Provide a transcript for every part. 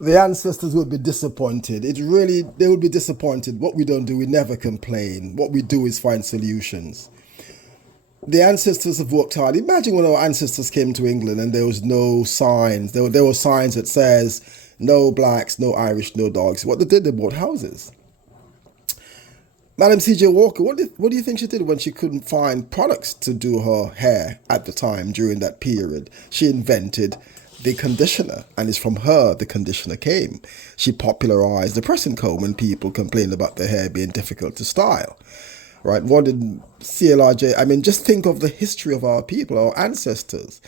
The ancestors would be disappointed. They would be disappointed. What we don't do, we never complain. What we do is find solutions. The ancestors have worked hard. Imagine when our ancestors came to England and there was no signs. There were signs that says no blacks, no Irish, no dogs. What they did, they bought houses. Madam C.J. Walker, what do you think she did when she couldn't find products to do her hair at the time during that period? She invented the conditioner, and it's from her the conditioner came. She popularized the pressing comb when people complained about their hair being difficult to style. Right? What did CLRJ? I mean, just think of the history of our people, our ancestors.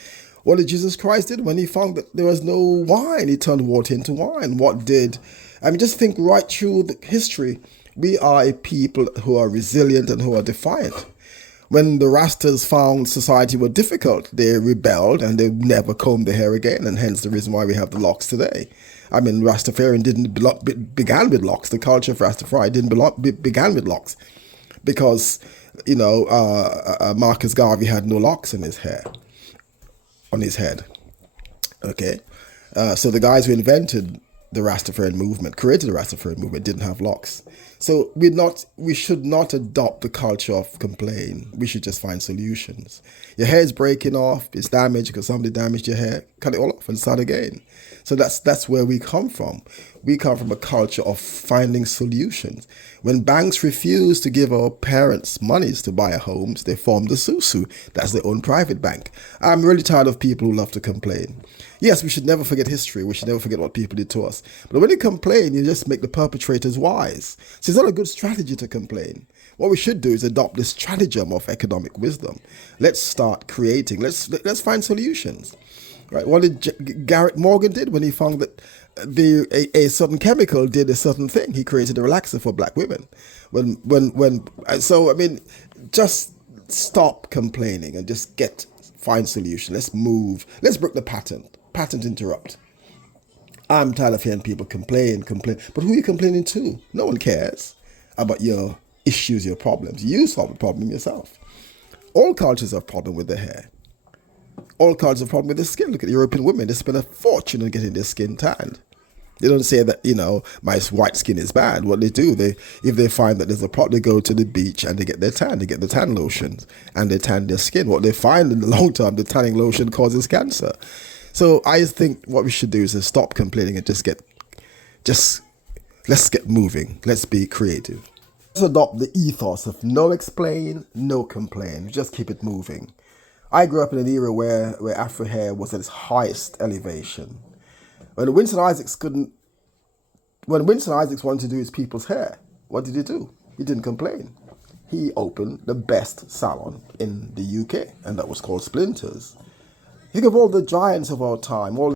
What did Jesus Christ did when he found that there was no wine? He turned water into wine. What did? I mean, just think right through the history. We are a people who are resilient and who are defiant. When the Rastas found society were difficult, they rebelled and they never combed their hair again, and hence the reason why we have the locks today. I mean, Rastafarian didn't began with locks. The culture of Rastafari began with locks, because Marcus Garvey had no locks in his hair, on his head. Okay, so the guys who invented the Rastafarian movement, created the Rastafarian movement, didn't have locks. So we should not adopt the culture of complain. We should just find solutions. Your hair's breaking off, it's damaged because somebody damaged your hair. Cut it all off and start again. So that's where we come from. We come from a culture of finding solutions. When banks refuse to give our parents monies to buy homes, they form the SUSU. That's their own private bank. I'm really tired of people who love to complain. Yes, we should never forget history. We should never forget what people did to us. But when you complain, you just make the perpetrators wise. So it's not a good strategy to complain. What we should do is adopt this stratagem of economic wisdom. Let's start creating. Let's find solutions. Right? What did Garrett Morgan did when he found that a certain chemical did a certain thing? He created a relaxer for black women. So I mean, just stop complaining and just find solution. Let's move. Let's break the pattern. Patent interrupt. I'm tired of hearing people complain. But who are you complaining to? No one cares about your issues, your problems. You solve the problem yourself. All cultures have problem with their hair. All cultures have problem with their skin. Look at European women. They spend a fortune on getting their skin tanned. They don't say that, my white skin is bad. What they do, if they find that there's a problem, they go to the beach and they get their tan. They get the tan lotions and they tan their skin. What they find in the long term, the tanning lotion causes cancer. So I think what we should do is to stop complaining and let's get moving. Let's be creative. Let's adopt the ethos of no explain, no complain. Just keep it moving. I grew up in an era where Afro hair was at its highest elevation. When Winston Isaacs wanted to do his people's hair, what did he do? He didn't complain. He opened the best salon in the UK, and that was called Splinters. Think of all the giants of our time, all